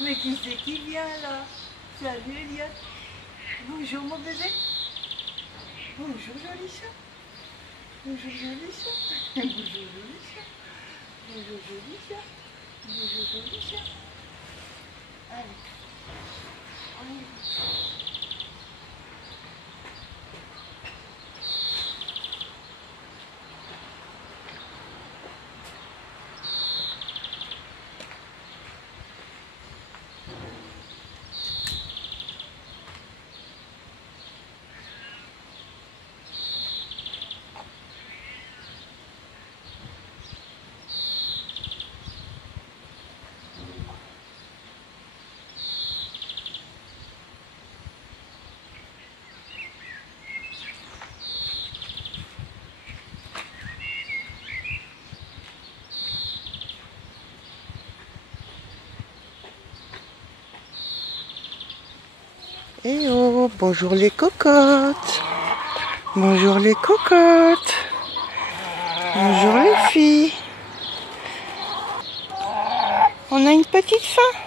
Mais qui c'est qui vient là? Salut Elliot. Bonjour mon bébé. Bonjour joli chat. Bonjour joli chat. Bonjour joli chat. Bonjour joli chat. Bonjour joli chat. Allez. On y va. Eh oh, bonjour les cocottes. Bonjour les cocottes. Bonjour les filles. On a une petite faim.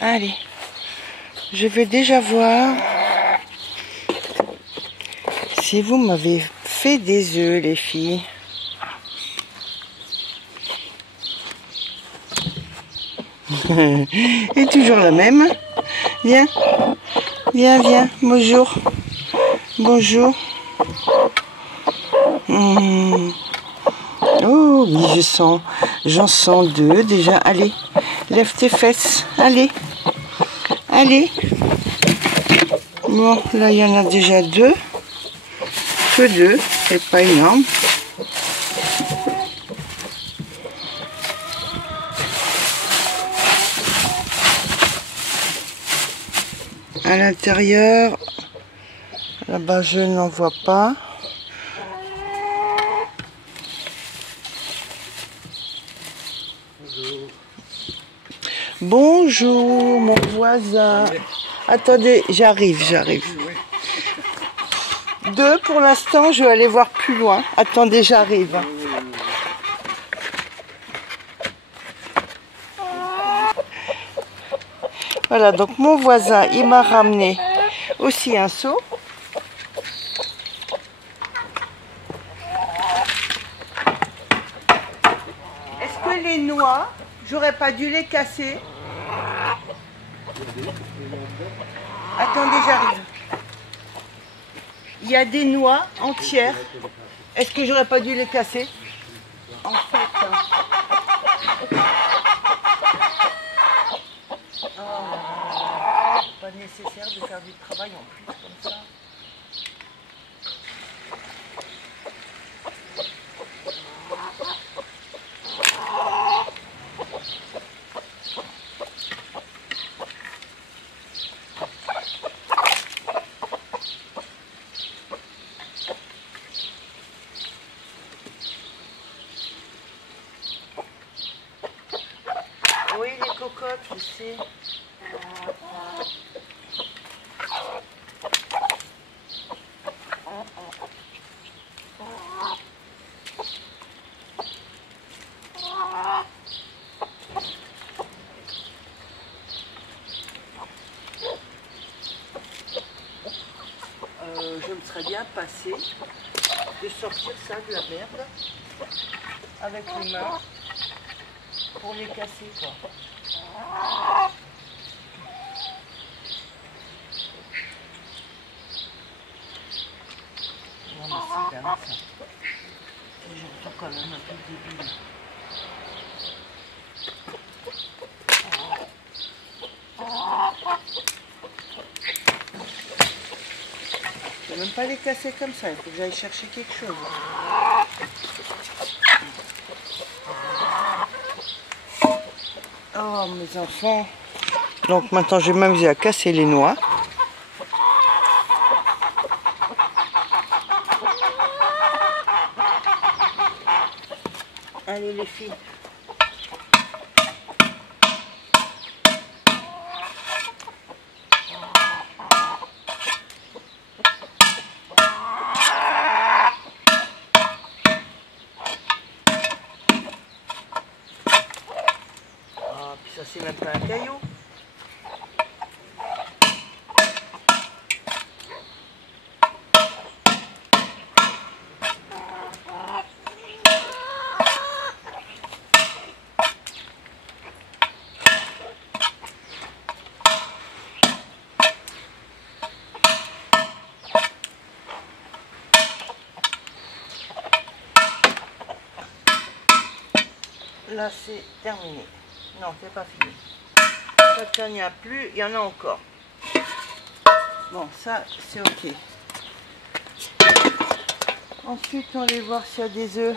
Allez, je vais déjà voir si vous m'avez fait des œufs les filles. Et toujours la même. Viens, viens, viens. Bonjour. Bonjour. Oh oui, j'en sens deux déjà. Allez, lève tes fesses. Allez, allez. Bon, là il y en a déjà deux. Que deux, c'est pas énorme. À l'intérieur, là-bas je n'en vois pas. Bonjour mon voisin. Attendez, j'arrive. Deux pour l'instant, je vais aller voir plus loin. Attendez, j'arrive. Voilà, donc mon voisin, il m'a ramené aussi un seau. Est-ce que les noix, j'aurais pas dû les casser? Attendez, j'arrive. Il y a des noix entières. Est-ce que j'aurais pas dû les casser? En fait, pas nécessaire de faire du travail en plus comme ça. Oui, les cocottes, je sais. Je me serais bien passé de sortir ça de la merde avec les mains pour les casser quoi. Non mais c'est dingue ça. Je me sens quand même un peu débile. Je ne peux même pas les casser comme ça, il faut que j'aille chercher quelque chose. Oh mes enfants. Donc maintenant je vais m'amuser à casser les noix. Allez les filles. là c'est terminé. Non, c'est pas fini. Ça, il n'y a plus, il y en a encore. Bon, ça c'est ok. Ensuite, on va aller voir s'il y a des œufs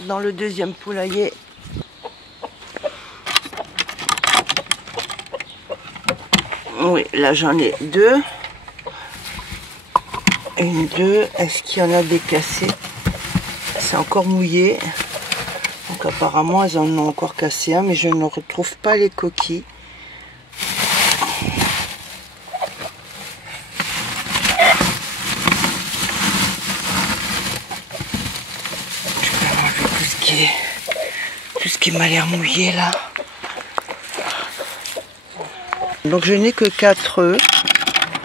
dans le deuxième poulailler. Oui, là j'en ai deux. Une, deux. Est-ce qu'il y en a des cassés? C'est encore mouillé. Donc apparemment, elles en ont encore cassé un, mais je ne retrouve pas les coquilles. Je vais enlever tout ce qui m'a l'air mouillé là. Donc je n'ai que 4 œufs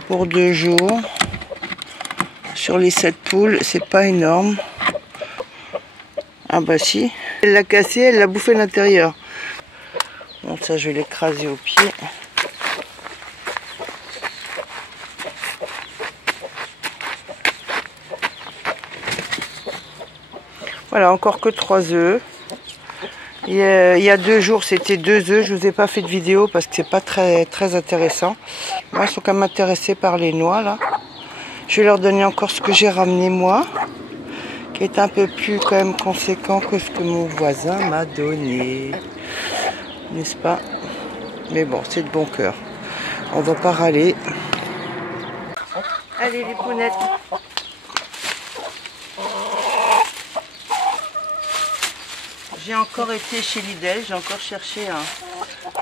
pour 2 jours. Sur les 7 poules, c'est pas énorme. Ah bah si, elle l'a cassé, elle l'a bouffé l'intérieur. Bon, ça je vais l'écraser au pied. Voilà, encore que 3 œufs. Il y a 2 jours, c'était 2 œufs. Je vous ai pas fait de vidéo parce que c'est pas très intéressant. Moi, ils sont quand même intéressés par les noix là. Je vais leur donner encore ce que j'ai ramené moi, qui est un peu plus quand même conséquent que ce que mon voisin m'a donné. N'est-ce pas? Mais bon, c'est de bon cœur. On va pas râler. Allez les pounettes. J'ai encore été chez Lidl, j'ai encore cherché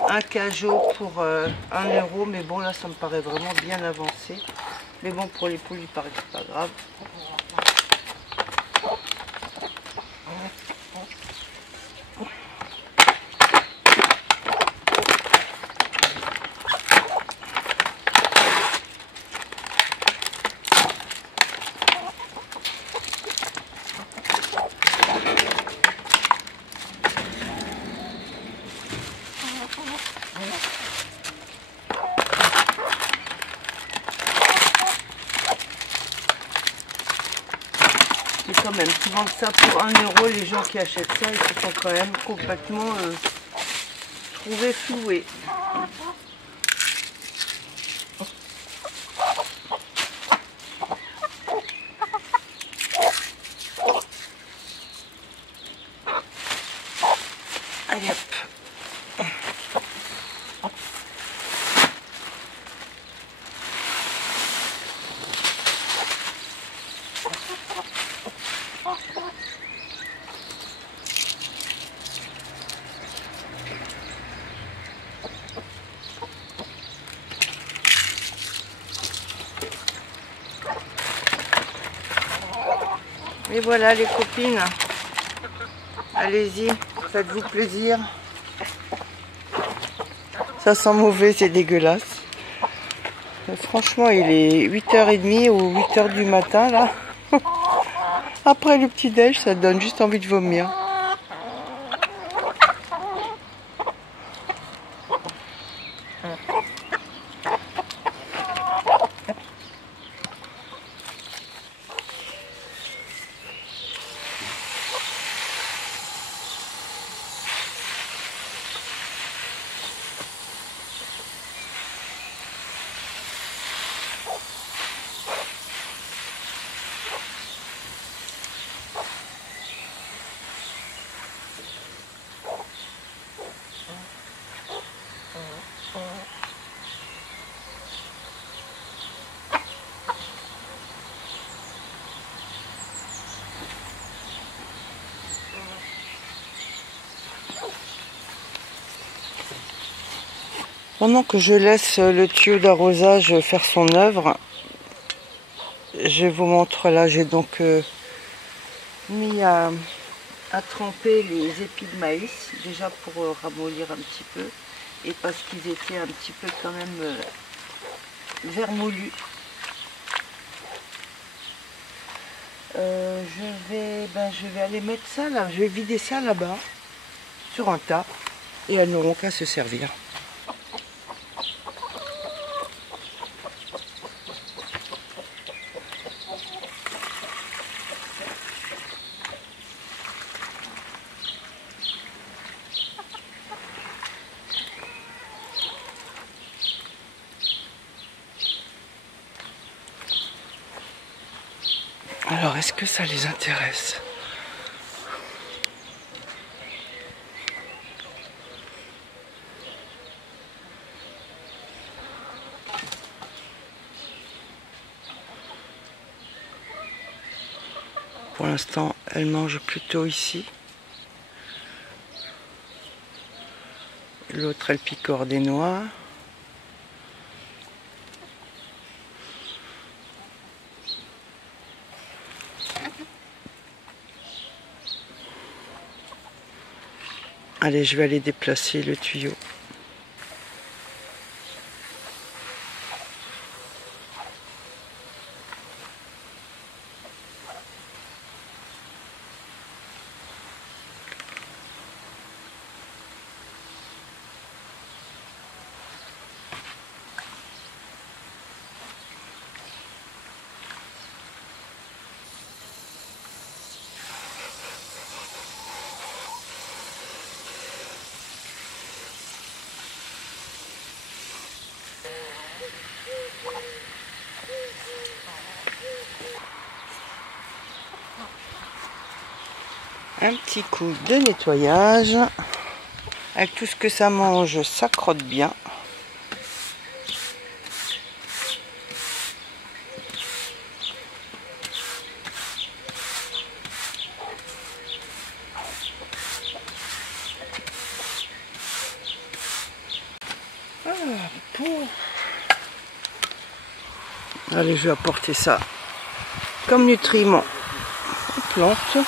un cajot pour 1 €, mais bon là ça me paraît vraiment bien avancé. Mais bon, pour les poules il paraît que c'est pas grave. Et quand même, qui vendent ça pour 1 €, les gens qui achètent ça, ils se sont quand même complètement trouvés floués. Allez hop. Et voilà les copines, allez-y, faites-vous plaisir. Ça sent mauvais, c'est dégueulasse. Franchement, il est 8h30 ou 8h du matin là. Après le petit déj, ça donne juste envie de vomir. Pendant que je laisse le tuyau d'arrosage faire son œuvre, je vous montre là, j'ai donc mis à tremper les épis de maïs, déjà pour ramollir un petit peu, et parce qu'ils étaient un petit peu quand même vermoulus. Je vais aller mettre ça là, je vais vider ça là-bas, sur un tas, et elles n'auront qu'à se servir. Alors, est-ce que ça les intéresse? Pour l'instant, elle mange plutôt ici. L'autre, elle picore des noix. Allez, je vais aller déplacer le tuyau. Un petit coup de nettoyage. Avec tout ce que ça mange, ça crotte bien. Allez, je vais apporter ça comme nutriment aux plantes.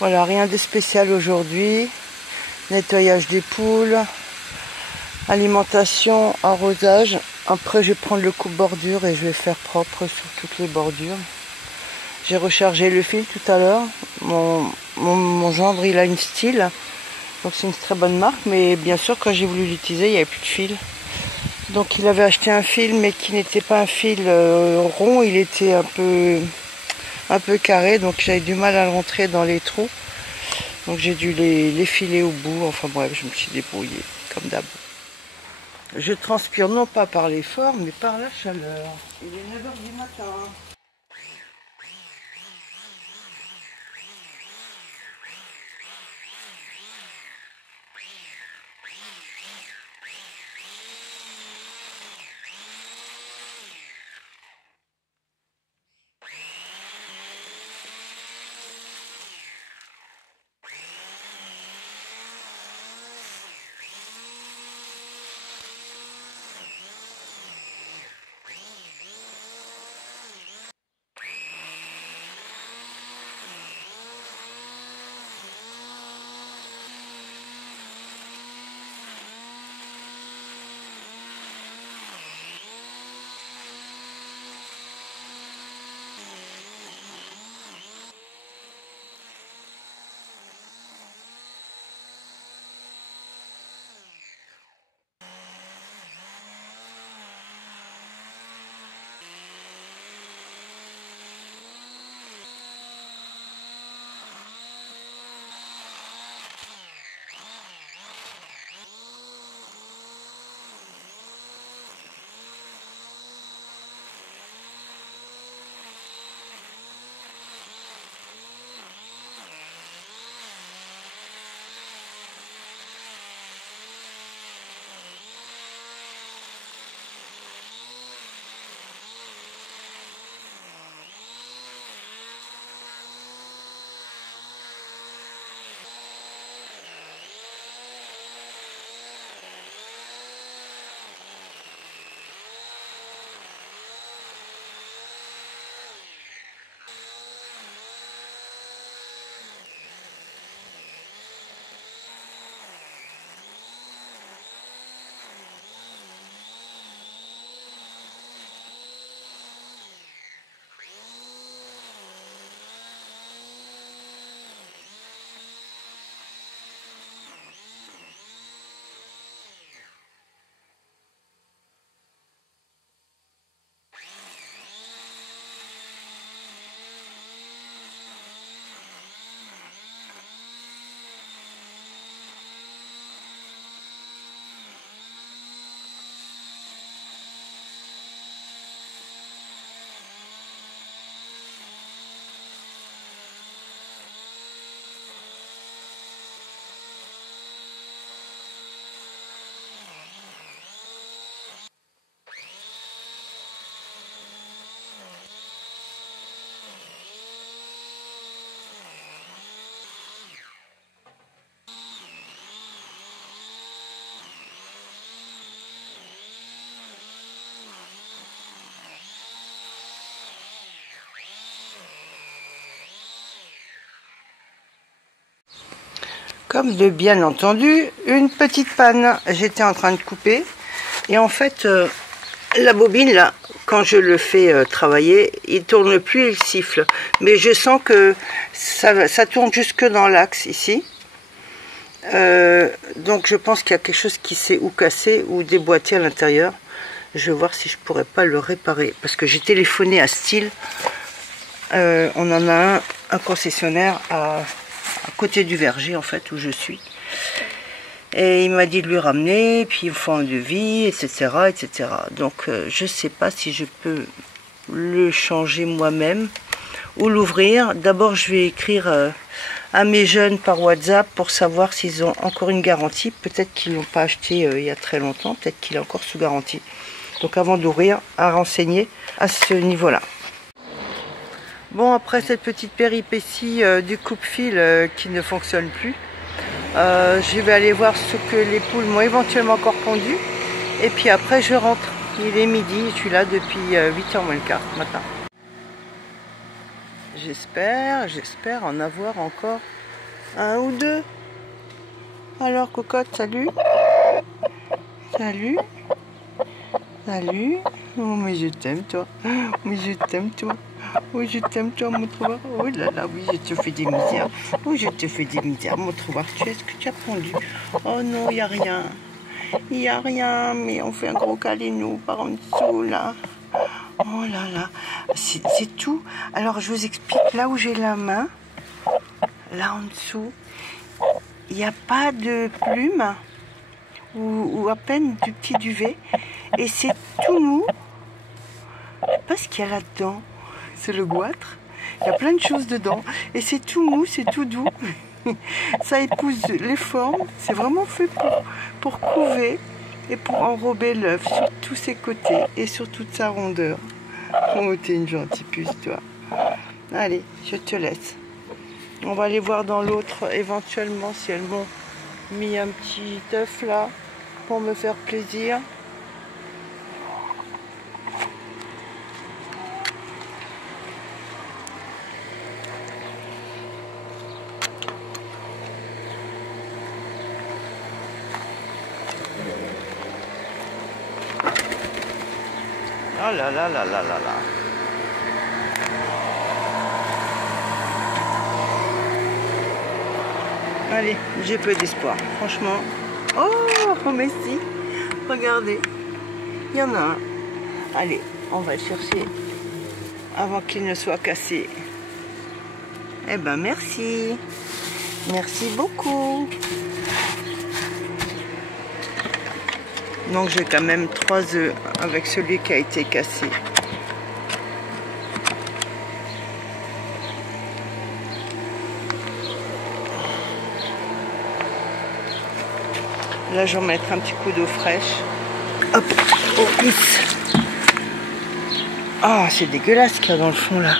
Voilà, rien de spécial aujourd'hui. Nettoyage des poules, alimentation, arrosage. Après, je vais prendre le coupe-bordure et je vais faire propre sur toutes les bordures. J'ai rechargé le fil tout à l'heure. Mon gendre, il a une Stihl. Donc c'est une très bonne marque. Mais bien sûr, quand j'ai voulu l'utiliser, il n'y avait plus de fil. Donc il avait acheté un fil, mais qui n'était pas un fil rond. Il était un peu carré, donc j'avais du mal à le rentrer dans les trous, donc j'ai dû les filer au bout. Enfin bref, je me suis débrouillée comme d'hab. Je transpire non pas par l'effort mais par la chaleur. Il est 9 h du matin. Comme de bien entendu, une petite panne. J'étais en train de couper et en fait, la bobine là, quand je le fais travailler, il tourne plus et il siffle. Mais je sens que ça tourne jusque dans l'axe ici. Donc je pense qu'il y a quelque chose qui s'est ou cassé ou déboîté à l'intérieur. Je vais voir si je pourrais pas le réparer. Parce que j'ai téléphoné à Style. On en a un concessionnaire à côté du verger en fait où je suis. Et il m'a dit de lui ramener, puis il me faut un devis, etc. etc. Donc je sais pas si je peux le changer moi-même ou l'ouvrir. D'abord je vais écrire à mes jeunes par WhatsApp pour savoir s'ils ont encore une garantie. Peut-être qu'ils l'ont pas acheté il y a très longtemps, peut-être qu'il est encore sous garantie. Donc avant d'ouvrir, à renseigner à ce niveau-là. Bon, après cette petite péripétie du coupe-fil qui ne fonctionne plus, je vais aller voir ce que les poules m'ont éventuellement encore pondu. Et puis après, je rentre. Il est midi, je suis là depuis 8h moins le quart matin. J'espère en avoir encore un ou deux. Alors, cocotte, salut. Salut. Salut. Oh, mais je t'aime, toi. Mais je t'aime, toi. Oh, je t'aime, toi, mon trou. Oh là là, oui, je te fais des misères. Oh, je te fais des misères, mon trou. Est-ce que tu as pondu? Oh non, il n'y a rien. Il n'y a rien, mais on fait un gros câlinou par en dessous, là. Oh là là. C'est tout. Alors, je vous explique. Là où j'ai la main, là en dessous, il n'y a pas de plume. Ou à peine du petit duvet. Et c'est tout mou. Je sais pas ce qu'il y a là-dedans. C'est le goitre. Il y a plein de choses dedans. Et c'est tout mou, c'est tout doux. Ça épouse les formes. C'est vraiment fait pour couver et pour enrober l'œuf sur tous ses côtés et sur toute sa rondeur. Oh, t'es une gentille puce, toi. Allez, je te laisse. On va aller voir dans l'autre, éventuellement, si elles m'ont mis un petit œuf là pour me faire plaisir. Oh là là là là là là. Allez, j'ai peu d'espoir, franchement. Oh, merci. Regardez, il y en a un. Allez, on va le chercher avant qu'il ne soit cassé. Eh ben, merci. Merci beaucoup. Donc j'ai quand même 3 œufs avec celui qui a été cassé. Là je vais mettre un petit coup d'eau fraîche. Hop, oh yes. Ah, c'est dégueulasse ce qu'il y a dans le fond là.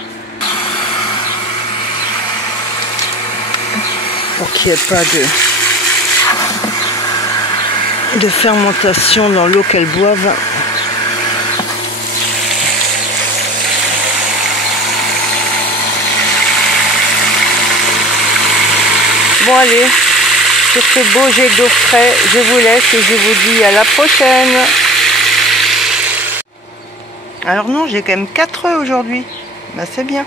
Pour qu'il n'y ait pas de fermentation dans l'eau qu'elles boivent. Bon allez, sur ce beau jet d'eau frais, je vous laisse et je vous dis à la prochaine. Alors non, j'ai quand même 4 œufs aujourd'hui. Ben, c'est bien.